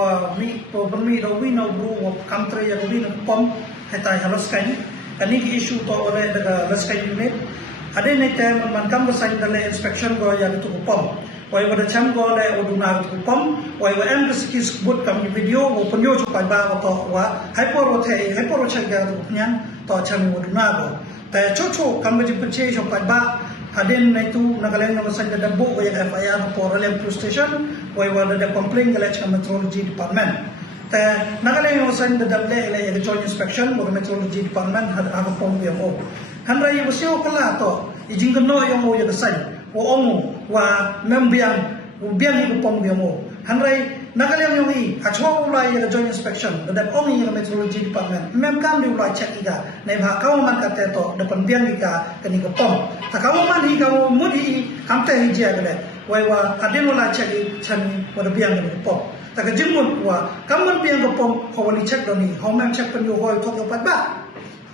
wa mi problemi do we no bro of country ya we no pom heta halaskan ani issue to ole daga laskan unit ade ne tem man kam sa dale inspection go ya to pom wai wa cham go le oduna to pom wai wa em skis but kam video wo ponyo chu pai ba to wa hyper ro che ga to nyan to cham oduna go ta cho kam ji pche chu pai ba Adin na itu nagalang na masang dadabo ko yung FIR for Raleigh Police Station why wala da complaint galang sa Meteorology Department. Ta nagalang na masang dadable ilay yung joint inspection mo Meteorology Department hada pong yung o. Hanra yung siyo kala to ijingkano yung o yung kasay o omo wa membiang ubiang yung pong yung o. Hanra nagalang yung achwa ulay yung joint inspection dadab ongi yung Meteorology Department memkam di ulay check iga na ibakaw man kateto dapan biang iga kaniga pong. Takawaman higaw mudi kamte hijia gale waiwa adeno la chagi chani wada biang ni pom taka jimun wa kamman biang ko pom hawali check doni hawman check panyo hoy tok yo pat ba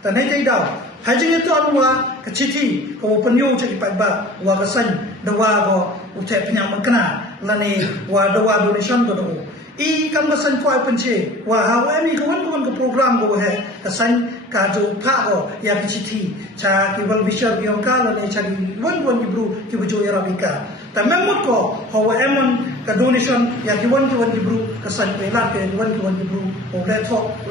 tanai tai daw hajing itu anwa kachiti ko panyo chagi pat ba wa kasan dawa ko utek penyang mangkena lani wa dawa donation do I kam kasan foi penche wa hawe mi kawan ke program go he kasan ka jo pha go ya kichiti cha ki wal bishar bi ka la ne cha ki wan gibru ki bujo ya rabika ta memut ko hawe emon ka donation ya ki wan gibru kasan pe la ke wan gibru o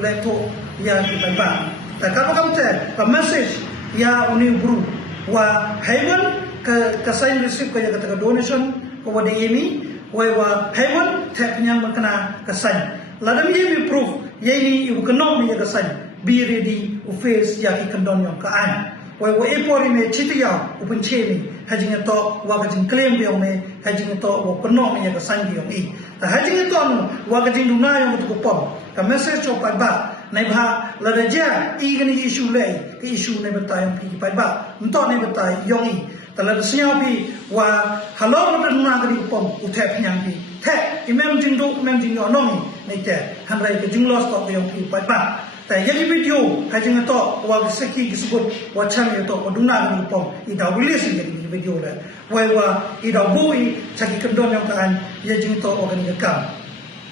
le to ya ki ba ta kam te ka message ya uni guru wa haywan ka kasan receive ko ya ka donation ko wade yemi waiwa haiwan tap nyang makna kasan ladam ye proof ye ni ibu kenom ni kasan be ready u face ya ki kandon yang ka an waiwa epori me chitiya upun chemi hajing to wa gajing claim bi me hajing to wa kenom ni kasan bi i ta hajing to anu wa gajing duna yang tu pom ka message to pa ba nai bha ladaja I gani issue le ki issue ne batai pi pa ba nto ne batai yong I tala siya pi wa halo na na gari pom uthe phanyang pi the imam jingdo nong nei te hanrai ke jinglos to yong pi pa ba ta yeli video ka jing to wa seki gisbut wa cham yo to oduna gari pom I da release ni video la wa I da bui chaki kandon yang kan ye jing to organi ka